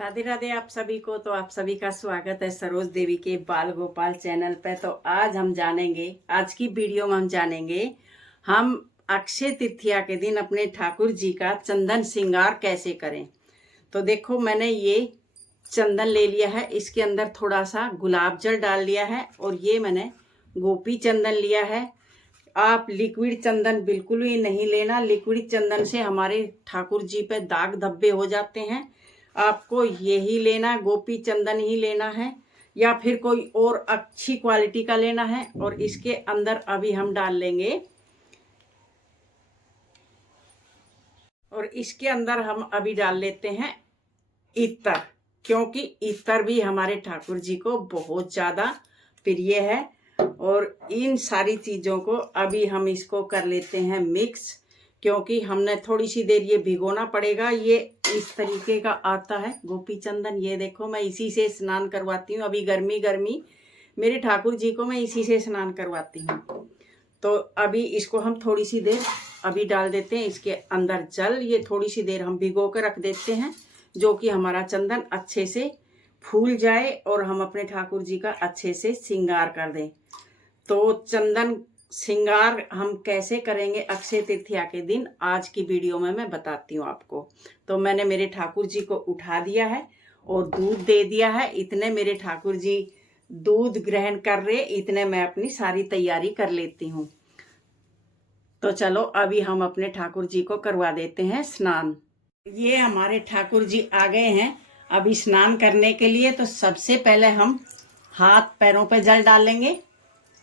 राधे राधे आप सभी को। तो आप सभी का स्वागत है सरोज देवी के बाल गोपाल चैनल पे। तो आज की वीडियो में हम जानेंगे हम अक्षय तृतीया के दिन अपने ठाकुर जी का चंदन श्रृंगार कैसे करें। तो देखो, मैंने ये चंदन ले लिया है, इसके अंदर थोड़ा सा गुलाब जल डाल लिया है और ये मैंने गोपी चंदन लिया है। आप लिक्विड चंदन बिल्कुल भी नहीं लेना, लिक्विड चंदन से हमारे ठाकुर जी पे दाग धब्बे हो जाते हैं। आपको यही लेना, गोपी चंदन ही लेना है या फिर कोई और अच्छी क्वालिटी का लेना है। और इसके अंदर अभी हम डाल लेंगे डाल लेते हैं इत्र, क्योंकि इत्र भी हमारे ठाकुर जी को बहुत ज़्यादा प्रिय है। और इन सारी चीज़ों को अभी हम इसको कर लेते हैं मिक्स, क्योंकि हमने थोड़ी सी देर ये भिगोना पड़ेगा। ये इस तरीके का आता है गोपी चंदन। ये देखो, मैं इसी से स्नान करवाती हूँ। अभी गर्मी गर्मी मेरे ठाकुर जी को मैं इसी से स्नान करवाती हूँ। तो अभी इसको हम थोड़ी सी देर अभी डाल देते हैं इसके अंदर जल। ये थोड़ी सी देर हम भिगो कर रख देते हैं, जो कि हमारा चंदन अच्छे से फूल जाए और हम अपने ठाकुर जी का अच्छे से श्रृंगार कर दें। तो चंदन श्रृंगार हम कैसे करेंगे अक्षय तृतीया के दिन, आज की वीडियो में मैं बताती हूँ आपको। तो मैंने मेरे ठाकुर जी को उठा दिया है और दूध दे दिया है। इतने मेरे ठाकुर जी दूध ग्रहण कर रहे, इतने मैं अपनी सारी तैयारी कर लेती हूँ। तो चलो अभी हम अपने ठाकुर जी को करवा देते हैं स्नान। ये हमारे ठाकुर जी आ गए हैं अभी स्नान करने के लिए। तो सबसे पहले हम हाथ पैरों पे जल डालेंगे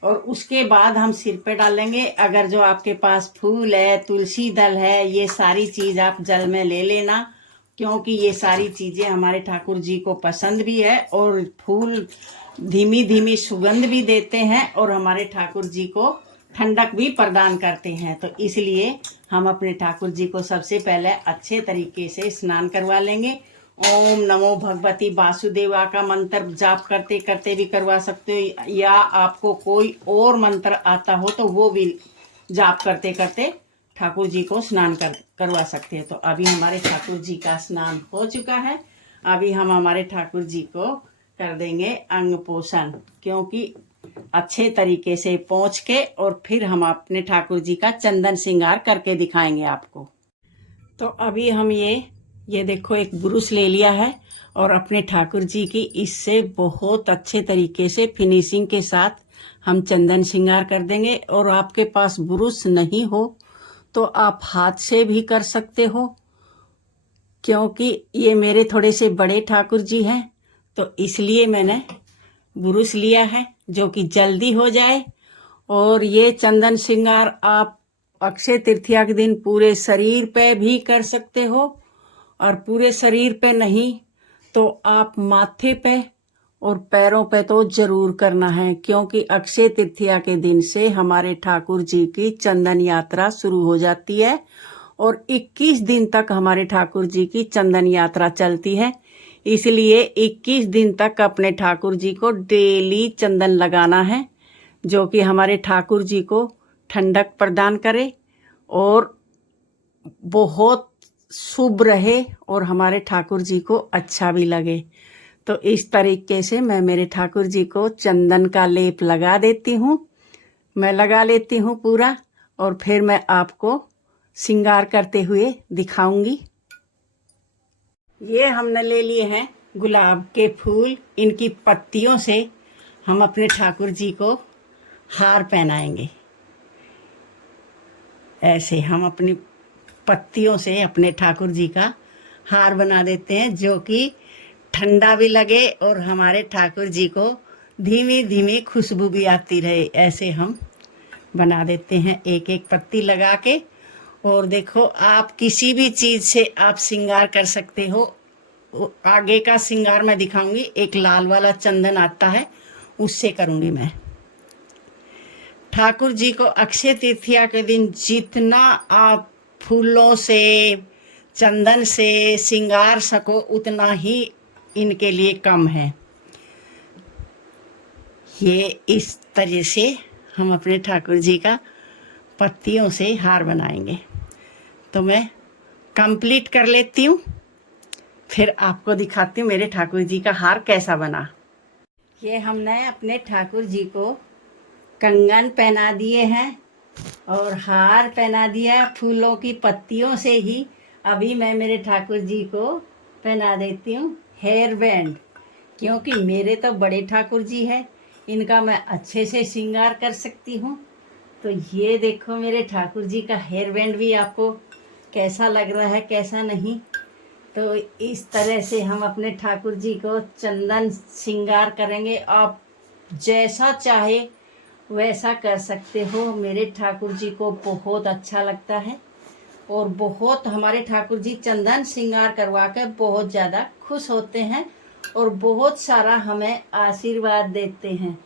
और उसके बाद हम सिर पे डालेंगे। अगर जो आपके पास फूल है, तुलसी दल है, ये सारी चीज़ आप जल में ले लेना, क्योंकि ये सारी चीज़ें हमारे ठाकुर जी को पसंद भी है। और फूल धीमी धीमी सुगंध भी देते हैं और हमारे ठाकुर जी को ठंडक भी प्रदान करते हैं। तो इसलिए हम अपने ठाकुर जी को सबसे पहले अच्छे तरीके से स्नान करवा लेंगे। ओम नमो भगवती वासुदेवा का मंत्र जाप करते करते भी करवा सकते हो, या आपको कोई और मंत्र आता हो तो वो भी जाप करते करते ठाकुर जी को स्नान करवा सकते हैं। तो अभी हमारे ठाकुर जी का स्नान हो चुका है। अभी हम हमारे ठाकुर जी को कर देंगे अंग पोषण, क्योंकि अच्छे तरीके से पोंछ के और फिर हम अपने ठाकुर जी का चंदन श्रृंगार करके दिखाएंगे आपको। तो अभी हम ये देखो, एक ब्रुश ले लिया है और अपने ठाकुर जी की इससे बहुत अच्छे तरीके से फिनिशिंग के साथ हम चंदन श्रृंगार कर देंगे। और आपके पास ब्रुश नहीं हो तो आप हाथ से भी कर सकते हो, क्योंकि ये मेरे थोड़े से बड़े ठाकुर जी हैं, तो इसलिए मैंने ब्रुश लिया है जो कि जल्दी हो जाए। और ये चंदन श्रृंगार आप अक्षय तृतीया के दिन पूरे शरीर पे भी कर सकते हो, और पूरे शरीर पे नहीं तो आप माथे पे और पैरों पे तो जरूर करना है, क्योंकि अक्षय तृतीया के दिन से हमारे ठाकुर जी की चंदन यात्रा शुरू हो जाती है और 21 दिन तक हमारे ठाकुर जी की चंदन यात्रा चलती है। इसलिए 21 दिन तक अपने ठाकुर जी को डेली चंदन लगाना है, जो कि हमारे ठाकुर जी को ठंडक प्रदान करे और बहुत शुभ रहे और हमारे ठाकुर जी को अच्छा भी लगे। तो इस तरीके से मैं मेरे ठाकुर जी को चंदन का लेप लगा देती हूँ। मैं लगा लेती हूँ पूरा, और फिर मैं आपको श्रृंगार करते हुए दिखाऊंगी। ये हमने ले लिए हैं गुलाब के फूल। इनकी पत्तियों से हम अपने ठाकुर जी को हार पहनाएंगे। ऐसे हम अपनी पत्तियों से अपने ठाकुर जी का हार बना देते हैं, जो कि ठंडा भी लगे और हमारे ठाकुर जी को धीमी धीमी खुशबू भी आती रहे। ऐसे हम बना देते हैं एक एक पत्ती लगा के। और देखो, आप किसी भी चीज़ से आप श्रृंगार कर सकते हो। आगे का श्रृंगार मैं दिखाऊंगी। एक लाल वाला चंदन आता है, उससे करूंगी मैं। ठाकुर जी को अक्षय तृतीया के दिन जितना आप फूलों से, चंदन से श्रृंगार सको, उतना ही इनके लिए कम है। ये इस तरह से हम अपने ठाकुर जी का पत्तियों से हार बनाएंगे। तो मैं कंप्लीट कर लेती हूँ। फिर आपको दिखाती हूँ मेरे ठाकुर जी का हार कैसा बना। ये हमने अपने ठाकुर जी को कंगन पहना दिए हैं और हार पहना दिया फूलों की पत्तियों से ही। अभी मैं मेरे ठाकुर जी को पहना देती हूँ हेयर बैंड, क्योंकि मेरे तो बड़े ठाकुर जी हैं, इनका मैं अच्छे से श्रृंगार कर सकती हूँ। तो ये देखो मेरे ठाकुर जी का हेयर बैंड भी आपको कैसा लग रहा है कैसा नहीं। तो इस तरह से हम अपने ठाकुर जी को चंदन श्रृंगार करेंगे। आप जैसा चाहे वैसा कर सकते हो। मेरे ठाकुर जी को बहुत अच्छा लगता है और बहुत हमारे ठाकुर जी चंदन श्रृंगार करवा कर बहुत ज़्यादा खुश होते हैं और बहुत सारा हमें आशीर्वाद देते हैं,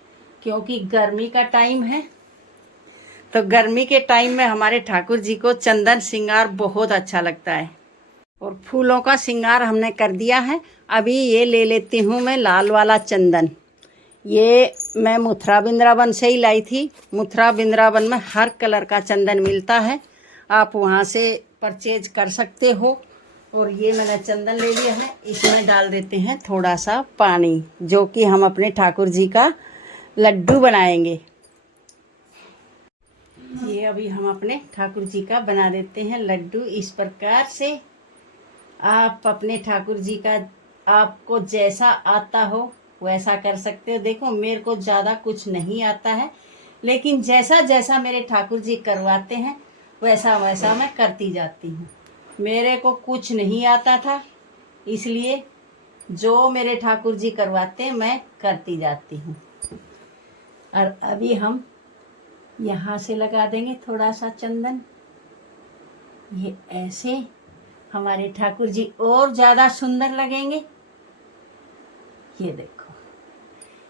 क्योंकि गर्मी का टाइम है। तो गर्मी के टाइम में हमारे ठाकुर जी को चंदन श्रृंगार बहुत अच्छा लगता है। और फूलों का श्रृंगार हमने कर दिया है। अभी ये ले लेती हूँ मैं लाल वाला चंदन। ये मैं मथुरा वृंदावन से ही लाई थी। मथुरा वृंदावन में हर कलर का चंदन मिलता है, आप वहाँ से परचेज कर सकते हो। और ये मैंने चंदन ले लिया है, इसमें डाल देते हैं थोड़ा सा पानी, जो कि हम अपने ठाकुर जी का लड्डू बनाएंगे। ये अभी हम अपने ठाकुर जी का बना देते हैं लड्डू। इस प्रकार से आप अपने ठाकुर जी का आपको जैसा आता हो वैसा कर सकते हो। देखो मेरे को ज़्यादा कुछ नहीं आता है, लेकिन जैसा जैसा मेरे ठाकुर जी करवाते हैं वैसा वैसा मैं करती जाती हूँ। मेरे को कुछ नहीं आता था, इसलिए जो मेरे ठाकुर जी करवाते हैं मैं करती जाती हूँ। और अभी हम यहाँ से लगा देंगे थोड़ा सा चंदन। ये ऐसे हमारे ठाकुर जी और ज़्यादा सुंदर लगेंगे। ये देखो,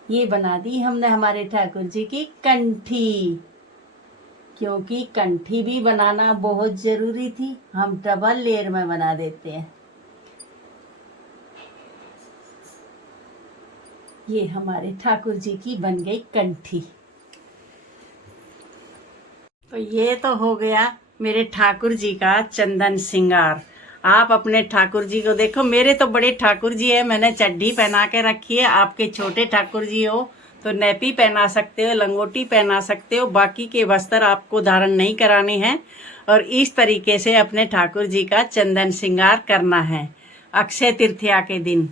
ये बना दी हमने हमारे ठाकुर जी की कंठी, क्योंकि कंठी भी बनाना बहुत ज़रूरी थी। हम डबल लेयर में बना देते हैं। ये हमारे ठाकुर जी की बन गई कंठी। तो ये तो हो गया मेरे ठाकुर जी का चंदन श्रृंगार। आप अपने ठाकुर जी को देखो, मेरे तो बड़े ठाकुर जी है, मैंने चड्ढी पहना के रखी है। आपके छोटे ठाकुर जी हो तो नेपी पहना सकते हो, लंगोटी पहना सकते हो, बाकी के वस्त्र आपको धारण नहीं कराने हैं। और इस तरीके से अपने ठाकुर जी का चंदन श्रृंगार करना है अक्षय तृतीया के दिन।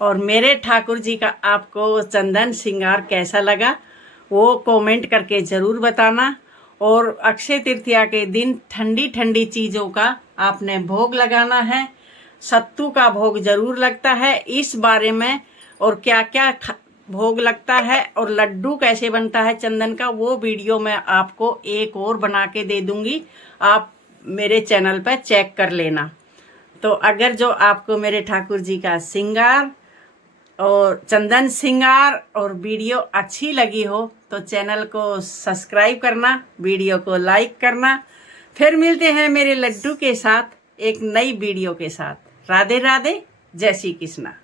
और मेरे ठाकुर जी का आपको चंदन श्रृंगार कैसा लगा वो कमेंट करके ज़रूर बताना। और अक्षय तृतीया के दिन ठंडी ठंडी चीज़ों का आपने भोग लगाना है। सत्तू का भोग ज़रूर लगता है इस बारे में, और क्या क्या भोग लगता है और लड्डू कैसे बनता है चंदन का, वो वीडियो मैं आपको एक और बना के दे दूँगी। आप मेरे चैनल पर चेक कर लेना। तो अगर जो आपको मेरे ठाकुर जी का श्रृंगार और चंदन श्रृंगार और वीडियो अच्छी लगी हो तो चैनल को सब्सक्राइब करना, वीडियो को लाइक करना। फिर मिलते हैं मेरे लड्डू के साथ एक नई वीडियो के साथ। राधे राधे, जय श्री कृष्णा।